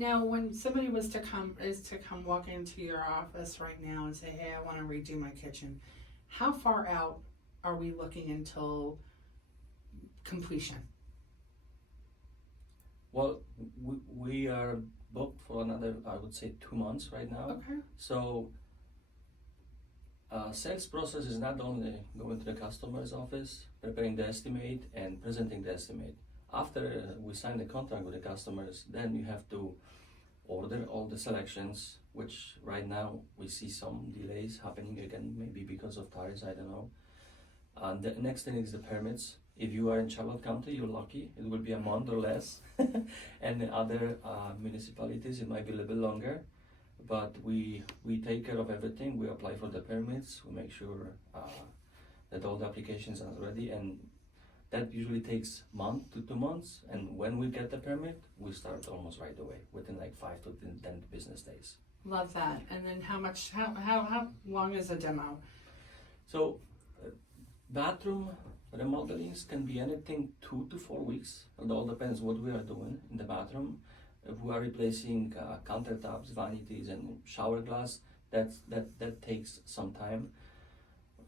Now, when somebody is to come walk into your office right now and say, "Hey, I want to redo my kitchen," how far out are we looking until completion? Well, we are booked for another, I would say, 2 months right now. Okay. So, sales process is not only going to the customer's office, preparing the estimate and presenting the estimate. After we sign the contract with the customers, then you have to order all the selections, which right now we see some delays happening again, maybe because of tariffs, I don't know. And the next thing is the permits. If you are in Charlotte County, you're lucky. It will be a month or less. And in other municipalities, it might be a little bit longer. But we take care of everything. We apply for the permits. We make sure that all the applications are ready. And that usually takes month to 2 months. And when we get the permit, we start almost right away, within like 5 to 10 business days. Love that. And then how long is a demo? So, bathroom remodelings can be anything 2 to 4 weeks. It all depends what we are doing in the bathroom. If we are replacing countertops, vanities, and shower glass, that takes some time.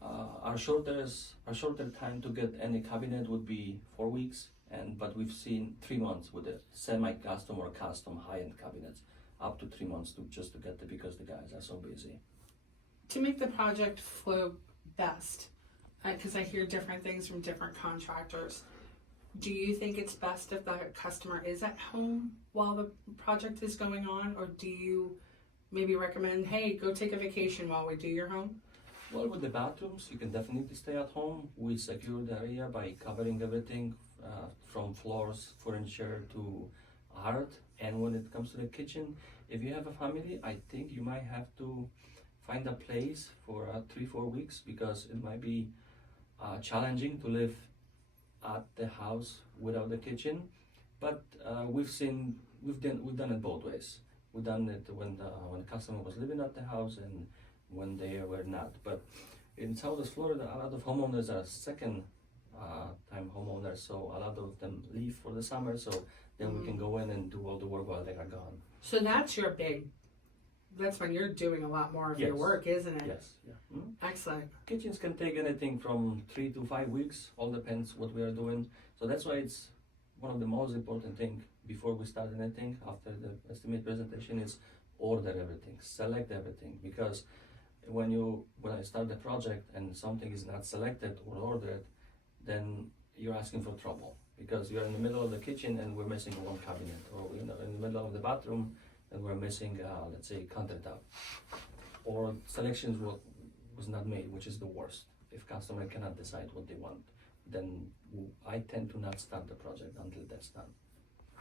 Our shorter time to get any cabinet would be 4 weeks, but we've seen 3 months with the semi-custom or custom high-end cabinets, up to 3 months just to get it because the guys are so busy. To make the project flow best, because I hear different things from different contractors. Do you think it's best if the customer is at home while the project is going on, or do you maybe recommend, hey, go take a vacation while we do your home? Well, with the bathrooms, you can definitely stay at home. We secure the area by covering everything from floors, furniture to art. And when it comes to the kitchen, if you have a family, I think you might have to find a place for 3-4 weeks because it might be challenging to live at the house without the kitchen, but we've done it both ways. We've done it when the customer was living at the house and when they were not. But in Southwest Florida, a lot of homeowners are second time homeowners, so a lot of them leave for the summer, so then we can go in and do all the work while they are gone. So that's when you're doing a lot more of your work, isn't it? Yes. Yeah. Mm-hmm. Excellent. Kitchens can take anything from 3 to 5 weeks, all depends what we are doing. So that's why it's one of the most important things before we start anything, after the estimate presentation, is order everything, select everything. Because when I start the project and something is not selected or ordered, then you're asking for trouble. Because you're in the middle of the kitchen and we're missing one cabinet, or in the middle of the bathroom and we're missing, let's say, countertop, or selections was not made, which is the worst. If customer cannot decide what they want, then I tend to not start the project until that's done.